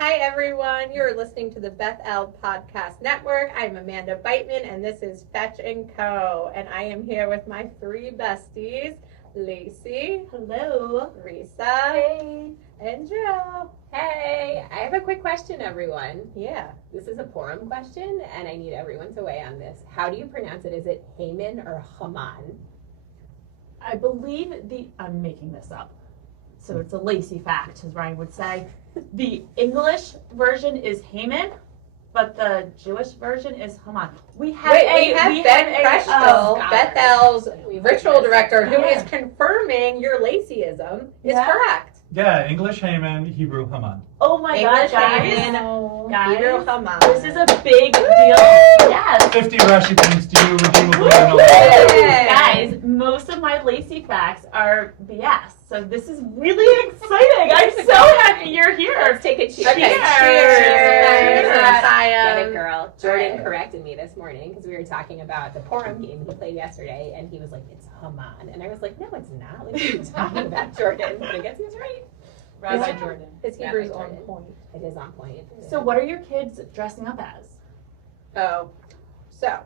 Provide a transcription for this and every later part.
Hi, everyone. You're listening to the Beth L Podcast Network. I'm Amanda Beitman, and this is Kvetch & Co. And I am here with my three besties, Lacey. Hello. Risa. Hey. And Joe. Hey, I have a quick question, everyone. Yeah. This is a Purim question, and I need everyone to weigh on this. How do you pronounce it? Is it Haman or Haman? I believe I'm making this up, so it's a Lacey fact, as Ryan would say. The English version is Haman, but the Jewish version is Haman. We have Ben Preschel, Beth L's ritual director, who is confirming your Laceyism is correct. Yeah, English Haman, Hebrew Haman. Oh my English God, Haman, guys, Hebrew Haman. this is a big deal. Yes. 50 Rashi points to you, redeemable and all. Guys, most of my Lacey facts are BS, so this is really exciting. I'm so happy you're here. Let's take a cheers. Okay, cheers. Get it, girl. Jordan corrected me this morning because we were talking about the Purim game he played yesterday, and he was like, it's Haman. And I was like, no, it's not. Like, what are you talking about, Jordan? But I guess he was right. Rabbi Jordan. His Hebrew's on point. It is on point. So what are your kids dressing up as? Oh, so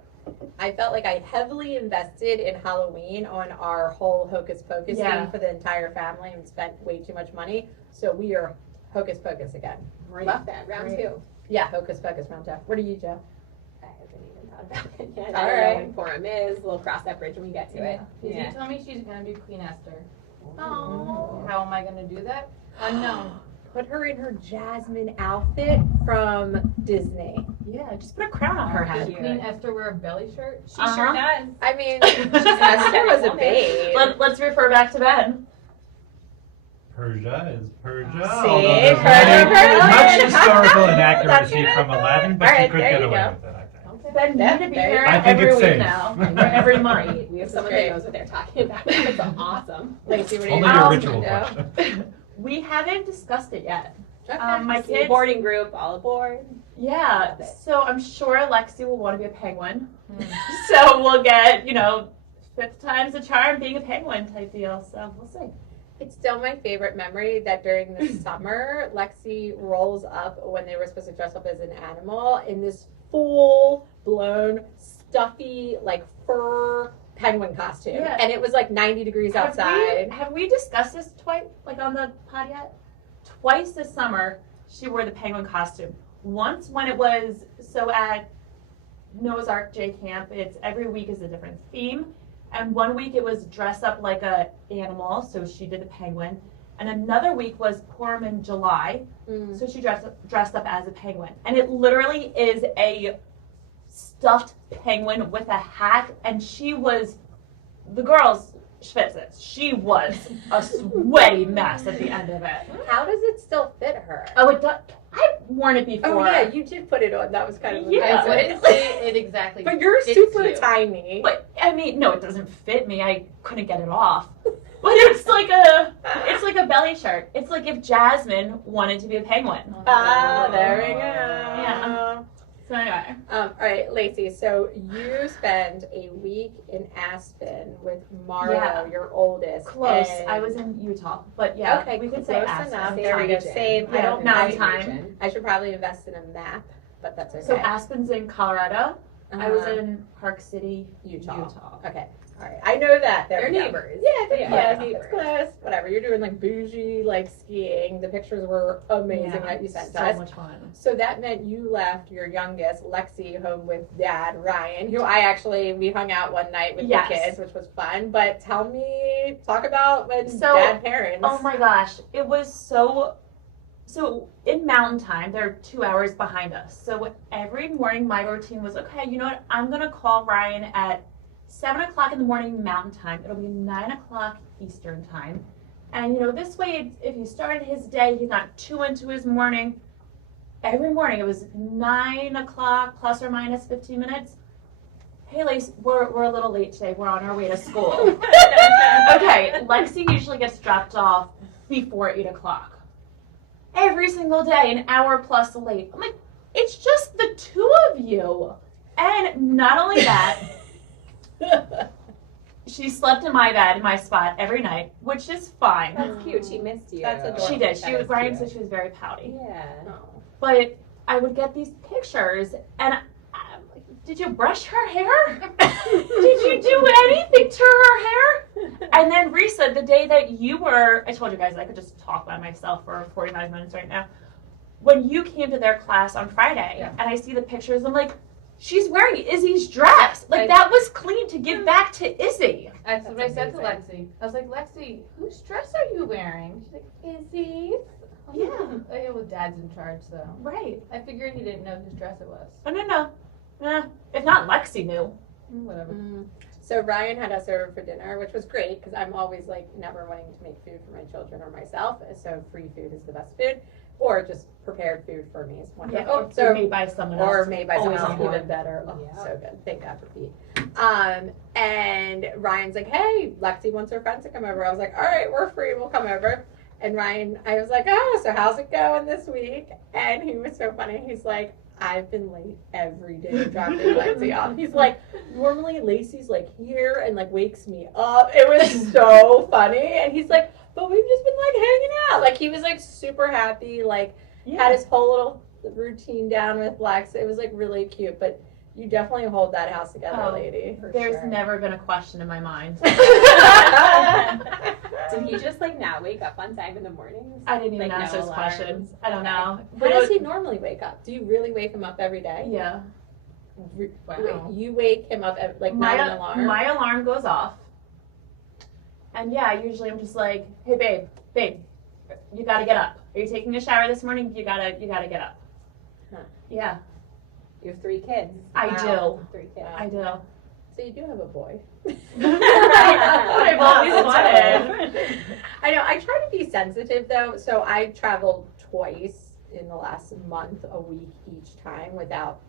I felt like I heavily invested in Halloween on our whole Hocus Pocus theme for the entire family and spent way too much money. So we are Hocus Pocus again. Love that. Round two. Yeah, Hocus Pocus round two. What are you, Joe? I haven't even thought about it yet. All I don't right. know when Purim is. We'll cross that bridge when we get to it. Did you tell me she's going to be Queen Esther? Oh. How am I going to do that? Unknown. Put her in her Jasmine outfit from Disney. Yeah, just put a crown on her head. Does Queen Esther wear a belly shirt? She sure does. I mean, Esther was a babe. Let's refer back to Ben. Persia is Persia. See? Much Persia. historical inaccuracy from Aladdin, but All you right, could there get you away go. with it, I think. Okay. Ben, you need to be there you here go. I think every it's week safe. now, or every month. We have someone that knows what they're talking about. It's awesome. Lacey, what are you Only doing? your ritual Joe? question. We haven't discussed it yet. Okay. My See, kids. boarding group, all aboard. Yeah, so I'm sure Lexi will want to be a penguin. So we'll get, fifth time's a charm being a penguin type deal. So we'll see. It's still my favorite memory that during the summer, Lexi rolls up when they were supposed to dress up as an animal in this full-blown, stuffy, like fur penguin costume. Yeah. And it was like 90 degrees outside. Have we discussed this twice, like on the pod yet? Twice this summer, she wore the penguin costume. Once when it was, at Noah's Ark J Camp, it's every week is a different theme. And one week it was dress up like a animal, so she did the penguin. And another week was Purim in July, so she dressed up as a penguin. And it literally is a stuffed penguin with a hat, and she was, the girls, schwitzes. She was a sweaty mess at the end of it. How does it still fit her? Oh, it does. I've worn it before. Oh, yeah, you did put it on. That was kind of Yeah. I wouldn't say it exactly. But you're fits super you. tiny. But I mean, no, it doesn't fit me. I couldn't get it off. But it's like a belly shirt. It's like if Jasmine wanted to be a penguin. Ah, there we go. Yeah. So anyway. All right, Lacey, so you spend a week in Aspen with Marlo, your oldest. Close. and- I was in Utah, but yeah, okay, we could close say Aspen. enough. There we go. Same. Yeah, I don't mountain know. time. I should probably invest in a map, but that's okay. So Aspen's in Colorado. I was Uh-huh. in Park City, Utah. Okay. All right. I know that. There They're we go. neighbors. Yeah, they're Yeah, close. neighbors. It's close. Whatever. You're doing like bougie, like skiing. The pictures were amazing that you sent so us. much fun. So that meant you left your youngest, Lexi, home with dad, Ryan, who we hung out one night with Yes. the kids, which was fun. But talk about when So- dad parents. Oh my gosh, it was so in mountain time, they're 2 hours behind us. So every morning my routine was, okay, you know what, I'm gonna call Ryan at 7 o'clock in the morning mountain time. It'll be 9 o'clock Eastern time. And this way, if he started his day, he's not too into his morning. Every morning it was 9 o'clock plus or minus 15 minutes. Hey, Lacey, we're a little late today. We're on our way to school. Okay, Lexi usually gets dropped off before 8 o'clock. Every single day, an hour plus late. I'm like, it's just the two of you. And not only that, she slept in my bed, in my spot every night, which is fine. That's cute. She missed you. That's adorable. She did. Ryan cute. said she was very pouty. Yeah. Oh. But I would get these pictures, and I'm like, did you brush her hair? Did you do anything to her hair? And then Risa, the day that you were, I told you guys I could just talk by myself for 45 minutes right now. When you came to their class on Friday, Yeah. and I see the pictures, I'm like, she's wearing Izzy's dress. Like, I- that was clean to give back to Izzy. That's what I said to amazing. Lexi. I was like, Lexi, whose dress are you wearing? She's like, Izzy. Yeah. Okay, well, Dad's in charge, so. Right. I figured he didn't know whose dress it was. Oh, no. If not, Lexi knew. Whatever. So Ryan had us over for dinner, which was great because I'm always like never wanting to make food for my children or myself. So free food is the best food, or just prepared food for me is wonderful. Or so made by someone else. or made by someone Always else, on board. even better. Oh, Yeah. so good. Thank God for Pete. And Ryan's like, hey, Lexi wants her friends to come over. I was like, all right, we're free. We'll come over. And Ryan, I was like, oh, so how's it going this week? And he was so funny. He's like, I've been late every day dropping Lexi off. He's like, normally Lacey's like here and like wakes me up. It was so funny. And he's like, but we've just been like hanging out. Like he was like super happy, like had his whole little routine down with Lex. It was like really cute. But you definitely hold that house together, Oh, lady. For There's sure. never been a question in my mind. Did he just like not wake up on time in the mornings? I didn't even Like, ask no those alarms? questions. I don't know. How But does he normally wake up? Do you really wake him up every day? Yeah. Wow. You wake him up like not an alarm? My alarm goes off. And yeah, usually I'm just like, hey babe, you gotta get up. Are you taking a shower this morning? You gotta get up. Huh. Yeah, You have 3 kids. I Wow. do. 3 kids. I do. So you do have a boy. I've always wanted. I know. I try to be sensitive though. So I traveled twice in the last month, a week each time without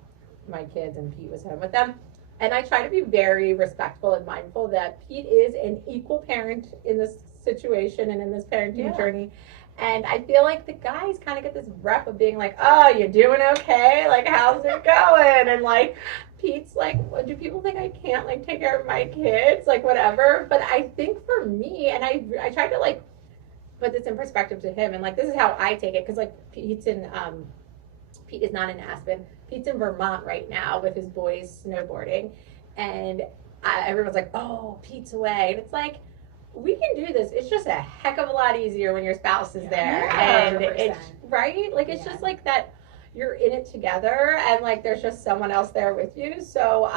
my kids, and Pete was home with them. And I try to be very respectful and mindful that Pete is an equal parent in this situation and in this parenting journey. And I feel like the guys kind of get this rep of being like, oh, you doing okay? Like, how's it going? And like, Pete's like, well, do people think I can't like take care of my kids? Like, whatever. But I think for me, and I tried to like put this in perspective to him, and like, this is how I take it. Cause like Pete is not in Aspen. Pete's in Vermont right now with his boys snowboarding. And everyone's like, oh, Pete's away. And it's like, we can do this. It's just a heck of a lot easier when your spouse is there. Yeah, and 100%. it's right. Like, it's Yeah. just like that you're in it together and like there's just someone else there with you. So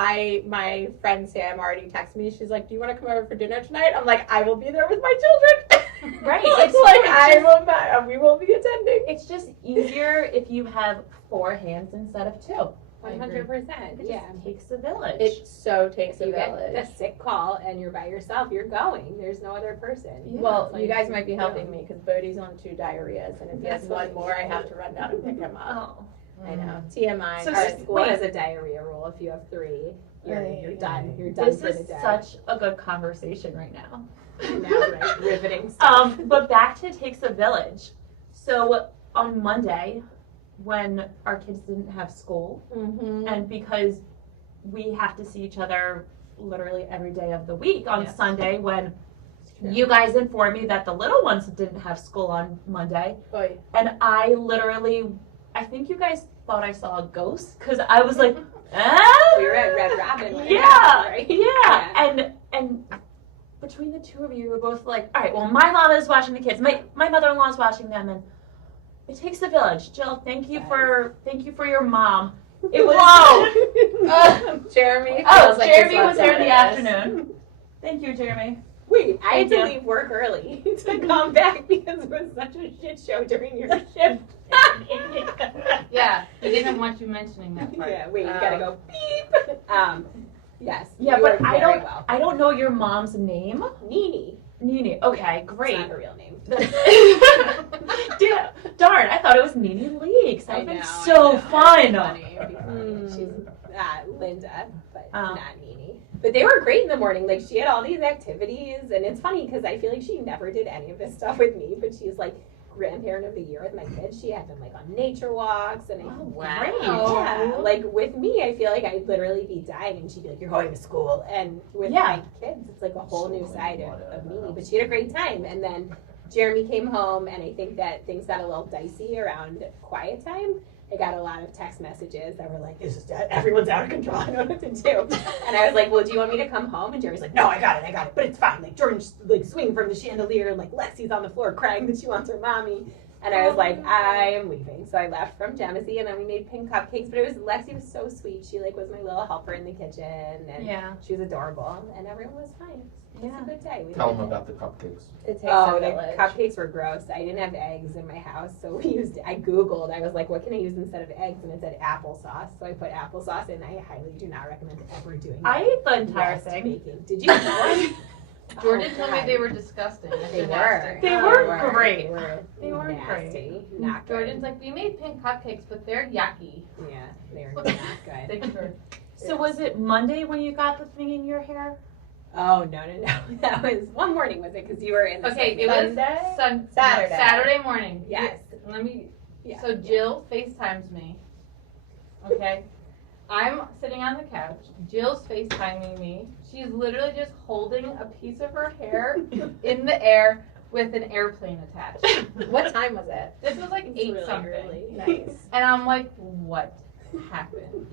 my friend Sam already texted me. She's like, do you want to come over for dinner tonight? I'm like, I will be there with my children. Right. It's like we will be attending. It's just easier if you have 4 hands instead of 2. 100%. It Yeah. just takes a village. It so takes a You get village. the sick call and you're by yourself, you're going. There's no other person. Yeah. Well, It's you like, guys might be helping me because Bodie's on 2 diarrheas, and if he has That's one what- more, I have to run down and pick him up. Oh. I know. TMI. So Our Just school wait. has a diarrhea rule. If you have 3, you're done. You're done This for the is day. such a good conversation right now. Now, right, riveting stuff. But back to Takes a Village. So on Monday, when our kids didn't have school, Mm-hmm. and because we have to see each other literally every day of the week on Yes. Sunday, when you guys informed me that the little ones didn't have school on Monday, Boy. and I think you guys thought I saw a ghost, because I was like, We were at Red Robin. when it yeah, happened, right? yeah, and between the two of you, were both like, all right, well, my mom is watching the kids, my mother-in-law is watching them, and it takes a village. Jill, thank you for your mom. It was Jeremy. oh, feels like Jeremy his was there in the left side. afternoon. Thank you, Jeremy. Wait, I had Thank to you. leave work early to come back because it was such a shit show during your shift. Yeah, he didn't want you mentioning that part. Yeah, wait, you gotta go beep. Yes. Yeah, you but were I very don't well. I don't know your mom's name. Nini. Nini. Okay, It's great. not her real name. Yeah, darn, I thought it was Nini Leaks. That I would have been know, so I know. fun. It'd be funny. It'd be funny. Mm. She's Linda, but Oh. not Nini. But they were great in the morning. Like, she had all these activities, and it's funny because I feel like she never did any of this stuff with me, but she's like, grandparent of the year with my kids. She had them like on nature walks and Great. yeah, like with me, I feel like I'd literally be dying and she'd be like, "You're going to school." And with my kids, it's like a whole new side of me. But she had a great time. And then Jeremy came home, and I think that things got a little dicey around quiet time. I got a lot of text messages that were like, "This is everyone's out of control. I don't know what to do." And I was like, "Well, do you want me to come home?" And Jeremy's like, "No, I got it, but it's fine." Like Jordan's like swinging from the chandelier, and like Lexi's on the floor crying that she wants her mommy. And I was like, I am leaving. So I left from Genesee, and then we made pink cupcakes. But Lexi was so sweet. She like was my little helper in the kitchen, and she was adorable, and everyone was fine. It was a good day. Tell them about the cupcakes. It takes Oh, a the village. cupcakes were gross. I didn't have eggs in my house, so I Googled. I was like, what can I use instead of eggs? And it said applesauce. So I put applesauce in. I highly do not recommend ever doing that. I ate the entire whilst thing. baking. Did you know? Jordan told me they were disgusting. They were. They were great. They were They were nasty. Not good. Jordan's like, we made pink cupcakes, but they're yucky. Yeah, they were not good. Thanks for So was it Monday when you got the thing in your hair? Oh, no. That was one morning, was it? Because you were in the Okay, it segment. was Saturday. Saturday morning. Yes. Let me. Yeah. So Jill FaceTimes me. Okay. I'm sitting on the couch. Jill's FaceTiming me. She's literally just holding a piece of her hair in the air with an airplane attached. What time was it? This was like It's 8 really something. early. Nice. And I'm like, what happened?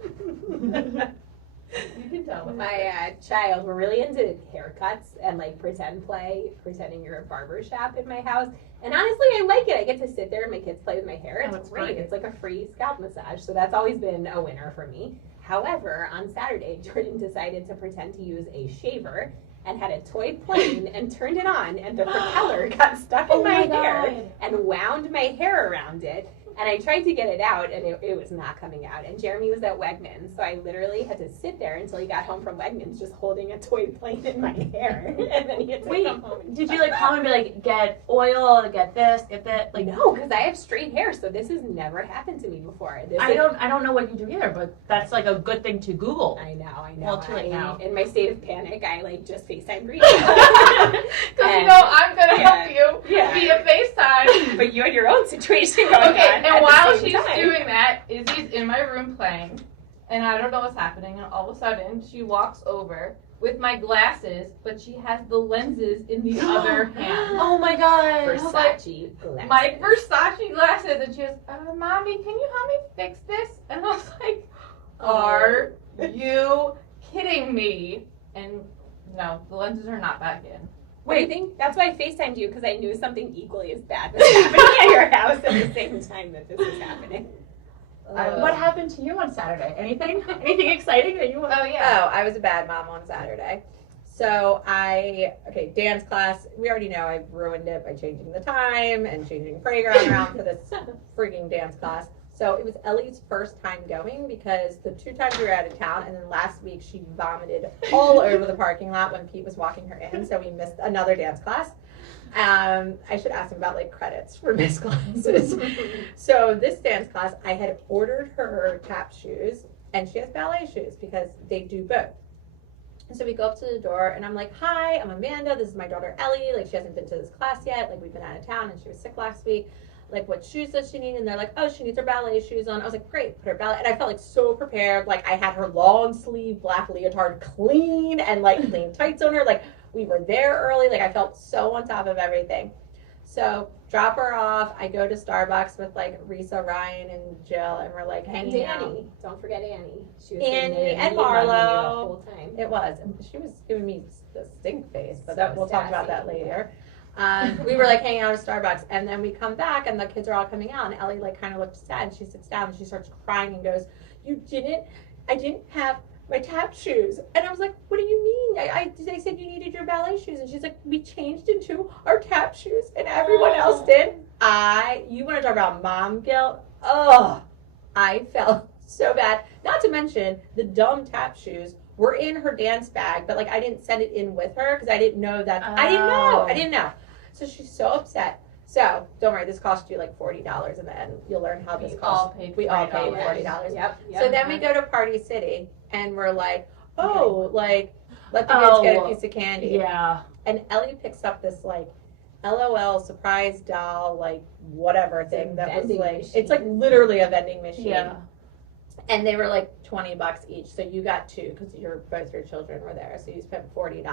You can tell. what My child, we're really into haircuts and like pretending you're a barber shop in my house. And honestly, I like it. I get to sit there and my kids play with my hair. It's it's great. great. It's like a free scalp massage. So that's always been a winner for me. However, on Saturday, Jordan decided to pretend to use a shaver and had a toy plane and turned it on, and the propeller got stuck in my hair and wound my hair around it. And I tried to get it out, and it was not coming out. And Jeremy was at Wegmans, so I literally had to sit there until he got home from Wegmans, just holding a toy plane in my hair. And then he had to come home. And Did you like call and be like, get oil, get this, get that? Like, no, because I have straight hair, so this has never happened to me before. I don't know what you do either, but that's like a good thing to Google. I know. Well, too late now. In my state of panic, I like just FaceTime Risa. Because you know I'm gonna help you Yeah. via FaceTime. But you had your own situation going Okay, on. and at the while same she's time. doing that, Izzy's in my room playing, and I don't know what's happening, and all of a sudden she walks over with my glasses, but she has the lenses in the other hand. Oh my god. Versace glasses. My Versace glasses, and she goes, Mommy, can you help me fix this? And I was like, are you kidding me? And no, the lenses are not back in. Wait, I think that's why I FaceTimed you, because I knew something equally as bad was happening at your house at the same time that this was happening. What happened to you on Saturday? Anything? Anything exciting that you want? Oh yeah. Oh, I was a bad mom on Saturday. So dance class, we already know I've ruined it by changing the time and changing playground around for this freaking dance class. So it was Ellie's first time going because the 2 times we were out of town, and then last week she vomited all over the parking lot when Pete was walking her in, so we missed another dance class. I should ask him about like credits for missed classes. So this dance class, I had ordered her tap shoes, and she has ballet shoes because they do both. And so we go up to the door, and I'm like, "Hi, I'm Amanda. This is my daughter Ellie. Like, she hasn't been to this class yet. Like, we've been out of town, and she was sick last week. Like, what shoes does she need?" And they're like, "Oh, she needs her ballet shoes on." I was like, "Great, put her ballet." And I felt like so prepared. Like, I had her long sleeve black leotard clean and like clean tights on her. Like, we were there early. Like, I felt so on top of everything. So drop her off. I go to Starbucks with like Risa, Ryan, and Jill, and we're like And hanging out. Annie. Don't forget Annie. She was Annie sitting there and loving you the Marlo. whole time. It was. And she was giving me the stink face, but So we'll talk about that sassy. later. We were like hanging out at Starbucks, and then we come back, and the kids are all coming out, and Ellie like kind of looked sad, and she sits down, and she starts crying and goes, I didn't have my tap shoes. And I was like, "What do you mean? They said you needed your ballet shoes." And she's like, "We changed into our tap shoes, and everyone else did." You want to talk about mom guilt? Oh, I felt so bad. Not to mention the dumb tap shoes were in her dance bag, but like I didn't send it in with her because I didn't know that. I didn't know. So she's so upset. So don't worry, this cost you like $40 in the end. You'll learn how this costs. We all paid $40. Yep. So then we go to Party City, and we're like, "Oh, like let the kids get a piece of candy." Yeah. And Ellie picks up this like LOL surprise doll, like whatever thing a that was vending like, machine. it's like literally a vending machine. Yeah. And they were like $20 each, so you got two because both your children were there. So you spent $40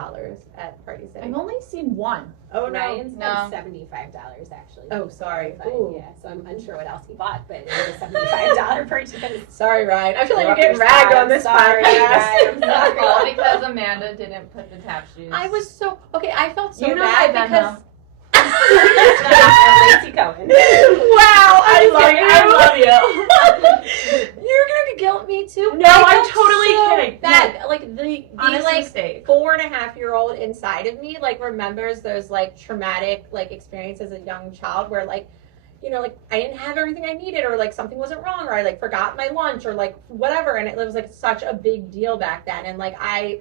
at Party City. I've only seen one. Oh no! Ryan spent No. $75 actually. Oh, sorry. But, Ooh. yeah, so I'm unsure what else he bought, but it was a $75 purchase. Sorry, Ryan. I feel like You're you're getting ragged on this Sorry, podcast. Ryan. All because Amanda didn't put the tap shoes. I was so okay. I felt so You know bad my because. Venmo. Lacey Cohen. Wow, I love you. You're gonna guilt me too. No, I I'm felt totally so kidding. Bad. Like the Honest like mistake. 4.5-year-old inside of me like remembers those like traumatic like experiences as a young child where like, you know, like I didn't have everything I needed or like something wasn't wrong or I like forgot my lunch or like whatever, and it was like such a big deal back then. And like I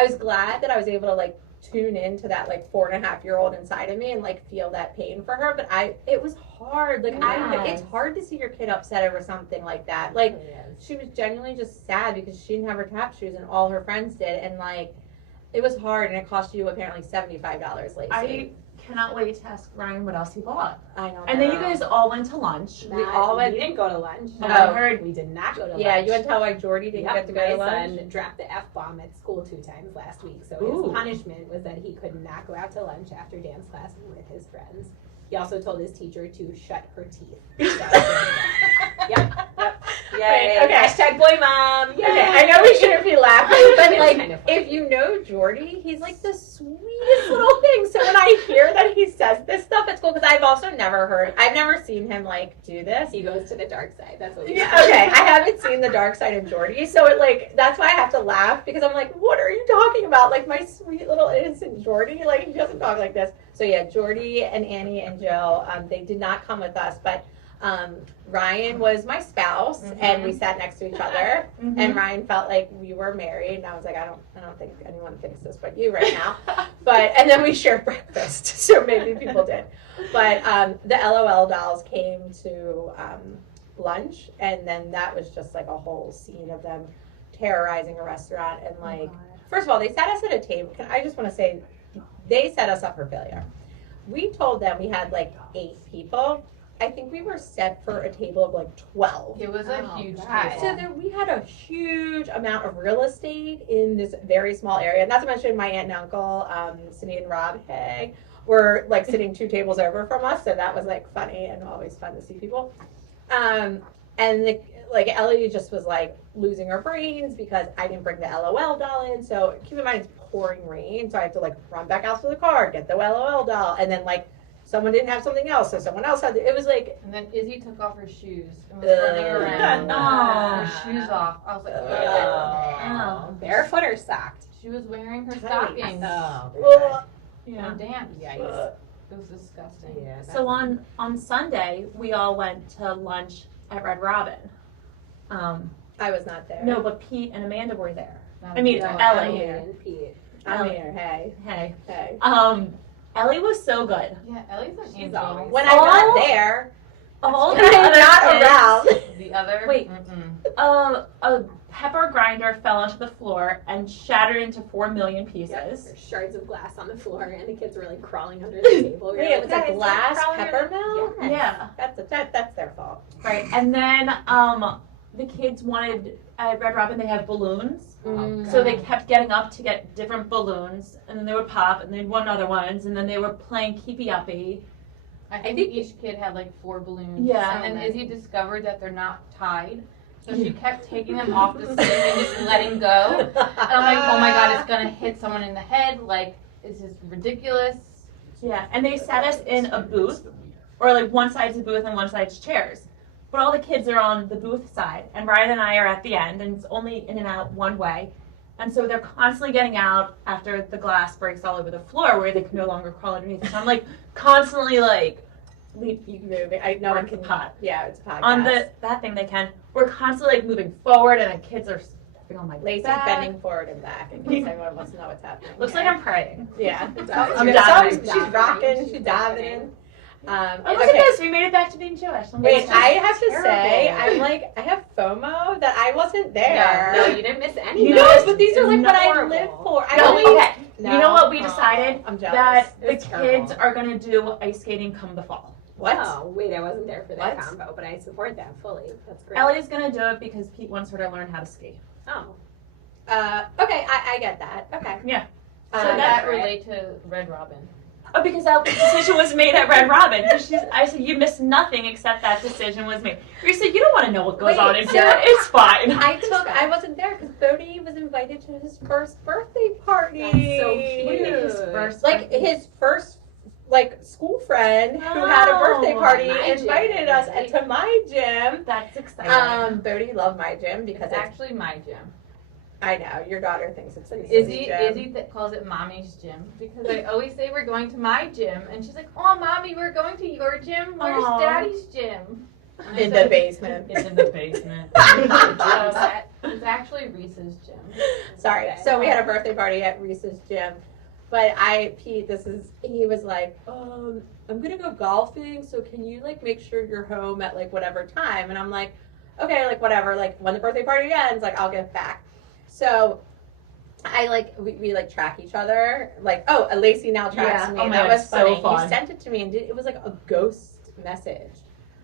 was glad that I was able to like tune into that like 4.5-year-old inside of me and like feel that pain for her. But it was hard. Like it's hard to see your kid upset over something like that. Like she was genuinely just sad because she didn't have her tap shoes and all her friends did, and like it was hard, and it cost you apparently $75, Lacey. I cannot wait to ask Ryan what else he bought. I know. And then you guys all went to lunch. We all went- We didn't go to lunch. Oh. I heard we did not go to lunch. Yeah, you want to tell why Jordy didn't get to go to my lunch? son dropped the F-bomb at school 2 times last week, so Ooh. his punishment was that he could not go out to lunch after dance class with his friends. He also told his teacher to shut her teeth. So, yep. Yay. Okay. Hashtag boy mom. Yay. Okay, I know we shouldn't be laughing, but It's like, kind of funny. if you know Jordy, he's like the sweetest little thing. So when I hear that he says this stuff at school, because I've never seen him like do this. He goes to the dark side. That's what we Yeah, okay, I haven't seen the dark side of Jordy, so it like that's why I have to laugh because I'm like, what are you talking about? Like my sweet little innocent Jordy, like he doesn't talk like this. So yeah, Jordy and Annie and Jill, they did not come with us, but Ryan was my spouse, and we sat next to each other. Mhm. And Ryan felt like we were married, and I was like, I don't think anyone thinks this but you right now. And then we shared breakfast, so maybe people did. But the LOL dolls came to lunch, and then that was just like a whole scene of them terrorizing a restaurant. And like, first of all, they sat us at a table. I just want to say, they set us up for failure. We told them we had like 8 people. I think we were set for a table of like 12. It was a huge God. table. So we had a huge amount of real estate in this very small area. Not to mention my aunt and uncle, Cindy and Rob, were like sitting 2 tables over from us. So that was like funny and always fun to see people. And like Ellie just was like losing her brains because I didn't bring the LOL doll in. So keep in mind it's pouring rain. So I have to like run back out to the car, get the LOL doll. And then like someone didn't have something else. So someone else had it was like. And then Izzy took off her shoes and was running around with her shoes off. I was like, Oh. Barefoot or socked? she was wearing her Tight. stockings. Oh. Yeah. And dance. Yikes. It was disgusting. Yeah. So on Sunday, we all went to lunch at Red Robin. I was not there. No, but Pete and Amanda were there. Not I mean, no, Ellie. and Pete. I'm here. Hey. Hey. Hey. Ellie was so good. Yeah, Ellie's an She's angel. always- When I'm not there, All the I'm other not kids- around. The other? Wait. Mm-mm. A pepper grinder fell onto the floor and shattered into 4 million pieces. There's shards of glass on the floor, and the kids were like crawling under the table. We were Wait, like, it was a "Guys, glass crawling under-" pepper mill? Yes. Yeah. That's their fault. Right. And then the kids wanted at Red Robin they have balloons. Mm. So they kept getting up to get different balloons, and then they would pop, and they'd want other ones, and then they were playing keepy uppy. I think each kid had like 4 balloons. Yeah. And then Izzy discovered that they're not tied. So she kept taking them off the stick and just letting go. And I'm like, oh my god, it's gonna hit someone in the head. Like, it's just ridiculous. Yeah. And they sat us in a booth, or like one side's a booth and one side's chairs. But all the kids are on the booth side, and Ryan and I are at the end, and it's only in and out one way. And so they're constantly getting out after the glass breaks all over the floor where they can no longer crawl underneath. So I'm like constantly like Moving. No one can. pot. Yeah, it's a podcast. On that thing they can. We're constantly like moving forward, and the kids are stepping on my Lacey's back. bending forward and back in case anyone wants to know what's happening. Looks like I'm praying. Yeah. I'm diving. She's rocking. She's diving. Oh, look at this. We made it back to being Jewish. I'm Wait, like, I have to say, terrible. I have FOMO that I wasn't there. No, you didn't miss any. You of know, it. But these are It's like what I horrible. live for. I No, always, okay. No. You know what we decided? I'm jealous. That the It's kids terrible. are gonna do ice skating come the fall. What? Oh, wait, I wasn't there for that What? combo, but I support that fully. That's great. Ellie's gonna do it because Pete wants her to learn how to ski. Oh. Okay, I get that. Okay. Yeah. So Um, that relate to Red Robin. Oh, because that decision was made at Red Robin. I said, you missed nothing except that decision was made. Risa, you don't want to know what goes Wait, on in so- here. It's fine. I wasn't there because Bodie was invited to his first birthday party. That's so cute. What do you mean his first Like birthday? his first school friend who had a birthday Oh, party my invited gym, us right? to my gym. That's exciting. Bodie loved my gym because It's actually my gym. I know your daughter thinks it's Lisa's Izzy gym. calls it mommy's gym because I always say we're going to my gym, and she's like, "Oh, mommy, we're going to your gym. Where's Aw. daddy's gym?" And I in said, the basement. It's in the basement. It's actually Risa's gym. Sorry. So we had a birthday party at Risa's gym. But Pete, he was like, I'm gonna go golfing, so can you make sure you're home at whatever time? And I'm like, okay, whatever, when the birthday party ends, I'll get back. So we track each other. Lacey now tracks Yeah. me. Oh my That God, was it's so funny. fun. You sent it to me and it was a ghost message.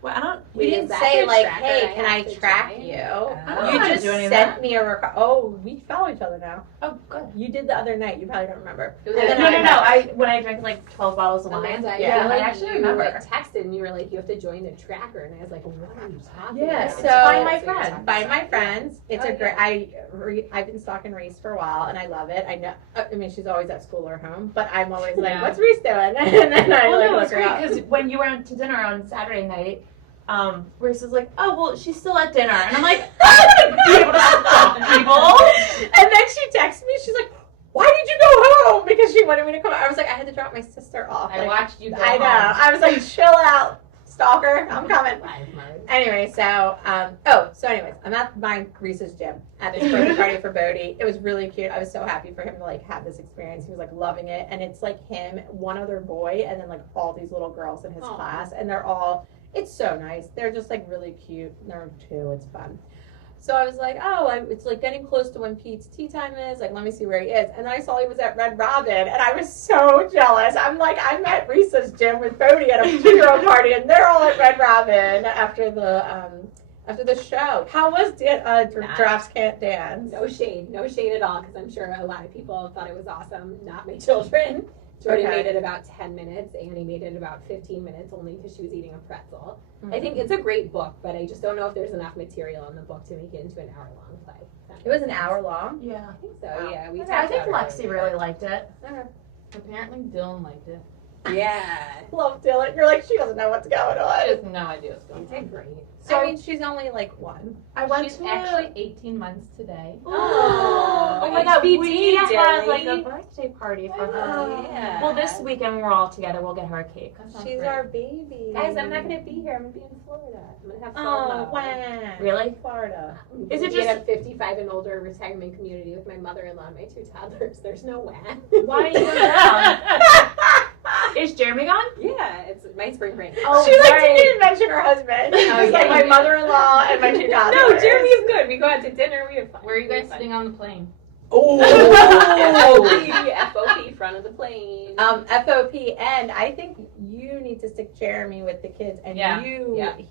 Well, I don't. You Wait, didn't is that say the tracker hey, I can have I to track join? you? I don't know You how to just do any of sent that. me a request. Oh, we follow each other now. Oh, good. You did the other night. You probably don't remember. It was And like- then No. When I drank 12 bottles of wine. Amanda, Yeah, I feel I like actually you remember. texted and you were like, you have to join the tracker, and I was like, what are you talking Yeah, about? so- Find my So you're friend. talking Find my about- friends. It's Oh, a great. yeah. I've been stalking Reese for a while, and I love it. I know. I mean, she's always at school or home, but I'm always like, Yeah. "What's Reese doing?" And then I Well, no, it look was her great up. because when you went to dinner on Saturday night, Reese was like, "Oh, well, she's still at dinner," and I'm like, "I want to be able to stalk people." And then she texted me. She's like, "Why did you go home?" Because she wanted me to come. I was like, "I had to drop my sister off." I watched you go I know. home. I was like, "Chill out, stalker. I'm coming." Live mode. Anyway, so anyways, I'm at my Reese's gym at this birthday party for Bodie. It was really cute. I was so happy for him to have this experience. He was loving it, and it's him, one other boy, and then all these little girls in his Aw. class, and they're all. It's so nice. They're just really cute. They're two. It's fun. So I was like, it's getting close to when Pete's tea time is. Let me see where he is. And then I saw he was at Red Robin, and I was so jealous. I'm I'm at Risa's gym with Bodie at a 2-year-old party, and they're all at Red Robin after the show. How was Giraffes Can't Dance? No shade at all, because I'm sure a lot of people thought it was awesome. Not my children. Jordan Okay. made it about 10 minutes. Annie made it about 15 minutes, only because she was eating a pretzel. Mm-hmm. I think it's a great book, but I just don't know if there's enough material in the book to make it into an hour-long play. It was an hour long. Yeah. I think so. Wow. Yeah, we. I think talked about Lexi it really liked it. Apparently, Dylan liked it. Yeah, Love Dylan. You're she doesn't know what's going She on. has no idea what's going you on. did great. So I mean, she's only one. I went She's to actually 18 months today. Oh my God, HBD, we had Dilly. a birthday party for her. Oh, yeah. Well, this weekend when we're all together, we'll get her a cake. That sounds She's great. our baby. Guys, I'm not gonna be here. I'm gonna be in Florida. I'm gonna have Oh, FOMO. wow. Really? Florida. Is it Be in just- a 55 and older retirement community with my mother-in-law and my 2 toddlers? There's no way. Why are you going down? Is Jeremy gone? Yeah, it's my spring break. Oh, She didn't right. even mention her husband. She was yeah. my mother-in-law and my 2 toddlers. No, Jeremy is good. We go out to dinner. We have fun. Where are you We guys have fun. sitting on the plane? FOP, front of the plane. FOP, and I think you need to stick Jeremy with the kids, and Yeah.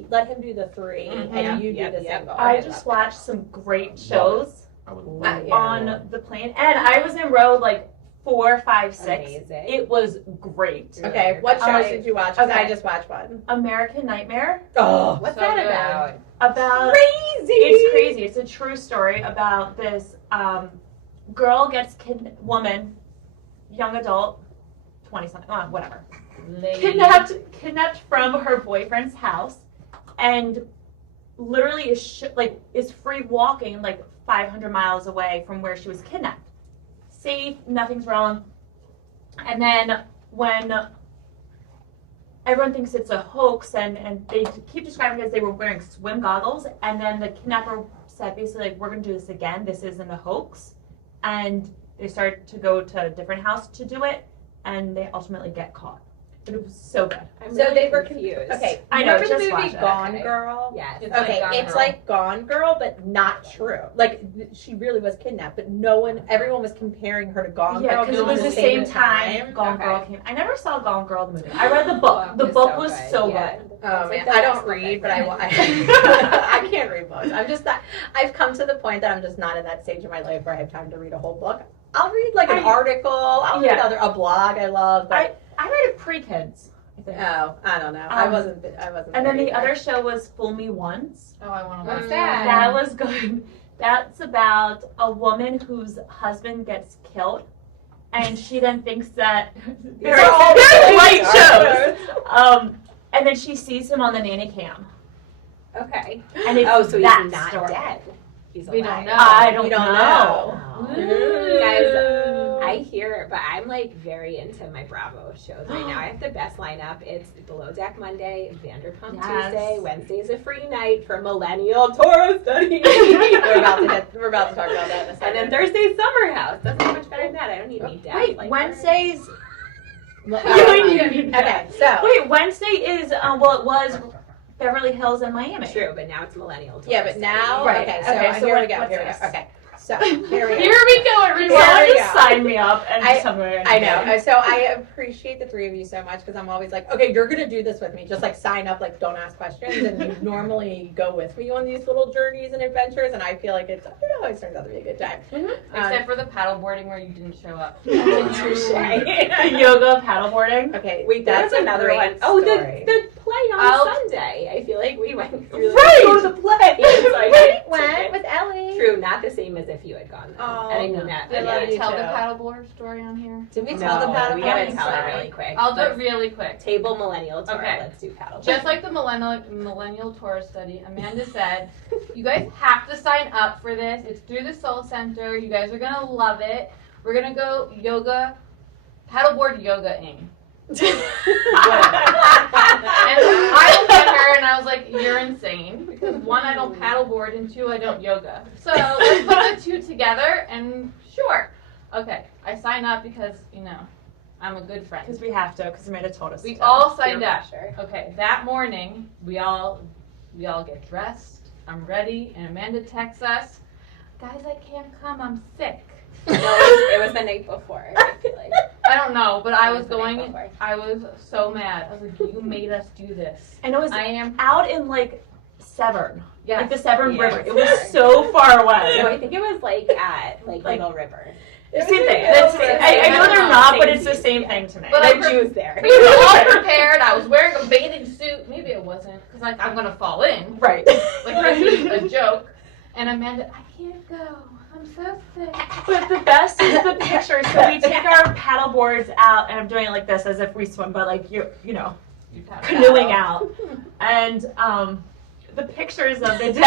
let him do the 3, Mhm. and you do Yep, the yep. single. I just watched some great shows I would Yeah. on the plane, and I was in row 4, 5, 6. Amazing. It was great. Okay, what shows Alright. did you watch? 'Cause I Okay. just watched one. American Nightmare. Oh, What's So that good. about? About crazy! it's crazy. It's a true story about this girl gets woman, young adult, 20-something, whatever, Lady. kidnapped from her boyfriend's house, and literally is free walking 500 miles away from where she was kidnapped. Safe, nothing's wrong. And then when everyone thinks it's a hoax, and they keep describing it as they were wearing swim goggles, and then the kidnapper said basically we're going to do this again, this isn't a hoax, and they start to go to a different house to do it, and they ultimately get caught. but it was so good. I'm So really they were confused. Okay, I know, remember just the movie watch it. Gone Okay. Girl? Yes. It's like Okay, Gone it's Girl. like Gone Girl, but not true. Like she really was kidnapped, but everyone was comparing her to Gone Yeah, Girl because it was the same time Gone Okay. Girl came. I never saw Gone Girl the movie. I read the book. The book was so good. Oh It's man, like the I best don't book read, I've but I can't read books. I'm just not. I've come to the point that I'm just not in that stage of my life where I have time to read a whole book. I'll read like an article. I'll read a blog I love. But I read it pre-kids, I think. oh, I don't know. I wasn't. And then very the other show was Fool Me Once. Oh, I want to What's watch that? That was good. That's about a woman whose husband gets killed, and she then thinks that These are all they're light light shows. And then she sees him on the nanny cam, Okay. and it's Oh, so he's that not story. dead. He's We alive. don't know. I don't We don't know. Ooh. Guys, I hear, but I'm like very into my Bravo shows right now. I have the best lineup. It's Below Deck Monday, Vanderpump Yes. Tuesday, Wednesday's a free night for millennial Torah study. we're about to talk about that in a And second. then Thursday's Summer House. Doesn't get much better than that. I don't need any death. Wait, like Wednesday's. Okay, so Wait, Wednesday is it was Beverly Hills and Miami. True, but now it's millennial Torah yeah, but now Right. okay, so Okay, so here we what- go. what's Here we go. this? Okay, so here we go. Here we go, everyone. Yeah. Someone we just go. sign me up and I- tell me what I do. know. So I appreciate the three of you so much because I'm always like, okay, you're gonna do this with me. Just like sign up, like don't ask questions, and you normally go with me on these little journeys and adventures. And I feel like it always turns out to be a good time. Except for the paddleboarding where you didn't show up. Yoga, paddleboarding. Okay, Wait, that's that's a another great one. Oh, story. the play on I'll- Sunday. I feel like we went through Right. go to the play. So I We got went tickets. with Ellie. True, not the same as if you had gone. Though. Oh, and I mean no. that. Did love I you tell the too. paddleboard story on here? Did we tell the No, paddle? we gotta boarding tell it story? really quick. I'll do it Let's really quick. Table millennial Torah. Okay. Let's do paddle. Just like the millennial Torah study, Amanda said, you guys have to sign up for this. It's through the Soul Center. You guys are gonna love it. We're gonna go paddleboard yoga-ing. And I looked at her and I was like, you're insane. Because one, I don't paddleboard, and two, I don't yoga. So let's put the two together and sure. Okay, I sign up because, I'm a good friend. Because we have to, because Amanda told us We to. all signed up. Sure. Okay, that morning, we all get dressed. I'm ready, and Amanda texts us, guys, I can't come, I'm sick. No, it was the night before. I feel like. I don't know, but I was the night going, before. I was so mad. I was like, you made us do this. And it was I am, out in like Severn. yeah. Like the Severn Yeah. River. It was so far No, away. I think it was like at Little River. Same thing. It's That's, same I know they're thing. not, but it's the same thing to me. But No I pre- Jews there. We were all prepared. I was wearing a bathing suit. Maybe it wasn't, because like I'm gonna fall in. Right. Like this is a joke. And Amanda, I can't go. I'm so sick. But the best is the picture. So we take our paddle boards out, and I'm doing it like this as if we swim, but like you know, You paddle. canoeing out. And the pictures of the day,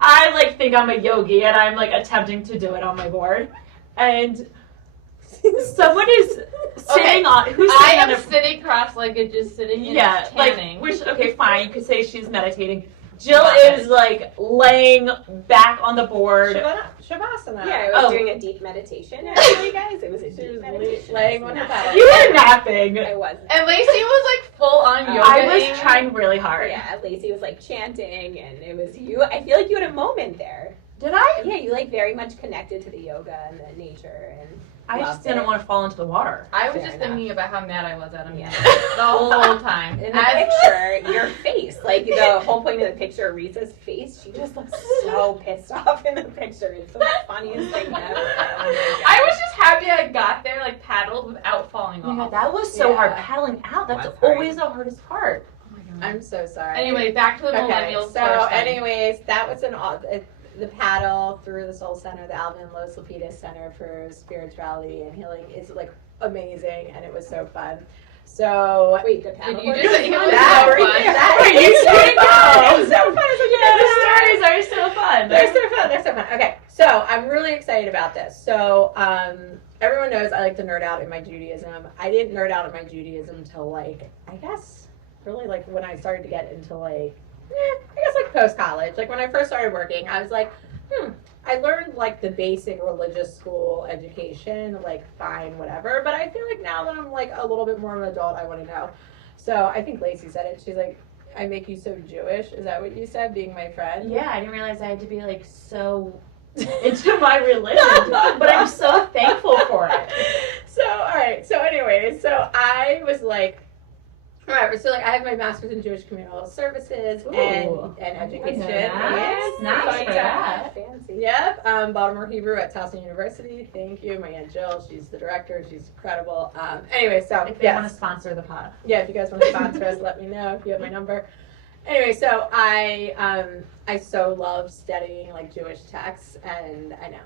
I like think I'm a yogi, and I'm like attempting to do it on my board, and someone is sitting on who's I sitting on am a sitting cross-legged, just sitting in like tanning. which okay fine, you could say she's meditating. Jill is like laying back on the board. Shavasana. Yeah, I was doing a deep meditation. Actually, guys, it was a deep meditation. laying on her back. You were napping. I wasn't. And Lacey was like full on yoga. I was trying really hard. Yeah, Lacey was like chanting, and it was you. I feel like you had a moment there. Did I? Yeah, you like very much connected to the yoga and the nature, and I just loved didn't it. want to fall into the water. I was Fair just enough. thinking about how mad I was at him Yeah. the whole time. In the picture, your face, like the whole point of the picture, Risa's face, she just looks so pissed off in the picture. It's the funniest thing ever. Oh my God. I was just happy I got there, like paddled without falling Oh my off. God, that was so Yeah. hard paddling out. That's Was hard. always the hardest part. I'm so sorry. Anyway, back to the Okay, millennial so Torah study. anyways, that was the paddle through the Soul Center, the Alvin and Los Lapidus Center for Spirituality and Healing is like amazing, and it was so fun. So Wait, the paddle Did you board? just say it was that, so right fun? there, that Wait, is you so didn't fun. know. It's so fun. It's such a Yeah, good the time. stories are so fun. They're so fun. They're so fun. Okay, so I'm really excited about this. So everyone knows I like to nerd out in my Judaism. I didn't nerd out in my Judaism until like I guess really like when I started to get into like I guess like post college. Like when I first started working, I was like, I learned like the basic religious school education, like fine, whatever. But I feel like now that I'm like a little bit more of an adult, I want to know. So I think Lacey said it. She's like, I make you so Jewish. Is that what you said, being my friend? Yeah, I didn't realize I had to be like so into my religion, but I'm so thankful for it. So, all right. So anyways, so I was like, whatever. So like I have my master's in Jewish communal services and education. Yes, nice for that. Fancy. Yep, Baltimore Hebrew at Towson University. Thank you, my Aunt Jill. She's the director. She's incredible. Anyway, so If they want to sponsor the pod. yeah, if you guys want to sponsor us, let me know if you have my number. Anyway, so I so love studying like Jewish texts, and I know.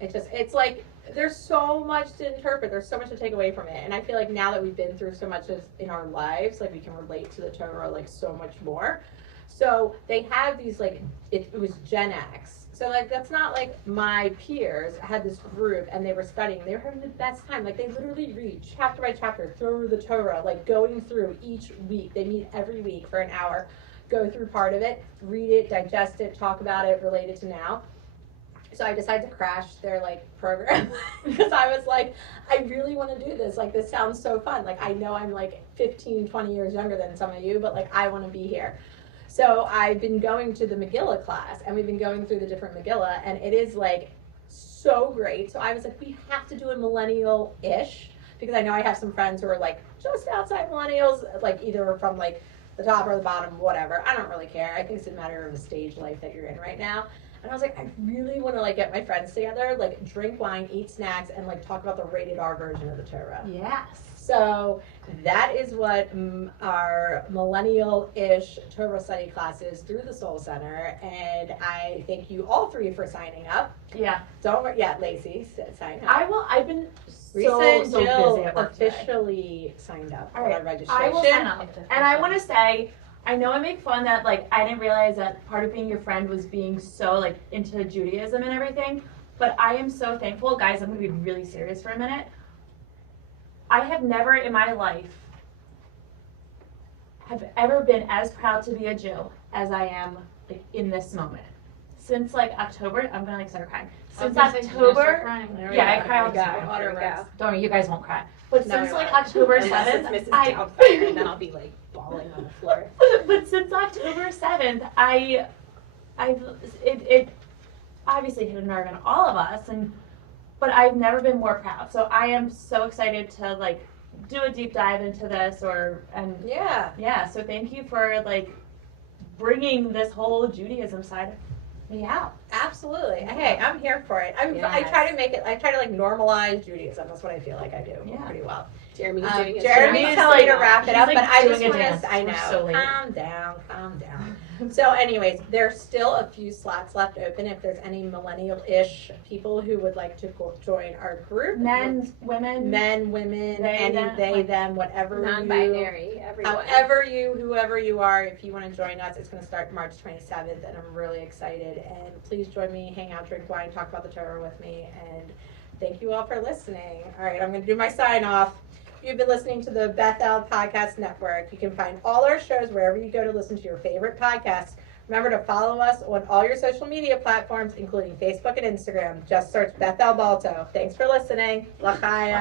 It's like there's so much to interpret. There's so much to take away from it, and I feel like now that we've been through so much in our lives, like we can relate to the Torah like so much more. So they have these like it was Gen X. So like that's not like my peers had this group and they were studying. They were having the best time. Like they literally read chapter by chapter through the Torah, like going through each week. They meet every week for an hour, go through part of it, read it, digest it, talk about it, relate it to now. So I decided to crash their like program because I was like, I really want to do this. Like this sounds so fun. Like I know I'm like 15, 20 years younger than some of you, but like I want to be here. So I've been going to the Megillah class, and we've been going through the different Megillah, and it is like so great. So I was like, we have to do a millennial-ish, because I know I have some friends who are like just outside millennials, like either from like the top or the bottom, whatever. I don't really care. I think it's a matter of the stage life that you're in right now. And I was like, I really want to like get my friends together, like drink wine, eat snacks, and like talk about the rated R version of the Torah. Yes. So that is what our millennial-ish Torah study class is through the Soul Center, and I thank you all three for signing up. Yeah. Don't worry, yeah, Lacey, sign up. I will. I've been Risa and so Jill busy at work today. officially signed up for All right, our registration. I will sign up. And I want to say, I know I make fun that like I didn't realize that part of being your friend was being so like into Judaism and everything, but I am so thankful, guys. I'm going to be really serious for a minute. I have never in my life have ever been as proud to be a Jew as I am like in this moment. Since like October, I'm gonna like start crying. Since October, yeah, I cry all the time. Don't worry, you guys won't cry. But No, since we like won't. October Unless 7th, it's Mrs. Doubtfire, and then I'll be like bawling on the floor. but since October 7th, it obviously hit a nerve in all of us, but I've never been more proud. So I am so excited to like do a deep dive into this Yeah. So thank you for like bringing this whole Judaism side of me out. Absolutely. Hey, I'm here for it. I Yes. try to like normalize Judaism. That's what I feel like I do Yeah. pretty well. Jeremy's doing it. Jeremy's telling me to wrap it up, He's, but like, I just doing a want dance. to. I We're know. so late. Calm down. So, anyways, there's still a few slots left open. If there's any millennial-ish people who would like to join our group, Men, women, they, them, whatever Non-binary, everyone. whoever you are, if you want to join us, it's going to start March 27th, and I'm really excited. And please join me, hang out, drink wine, talk about the Torah with me, and thank you all for listening. All right, I'm going to do my sign off. You've been listening to the Bethel Podcast Network. You can find all our shows wherever you go to listen to your favorite podcasts. Remember to follow us on all your social media platforms, including Facebook and Instagram. Just search Bethel Balto. Thanks for listening. L'chaim.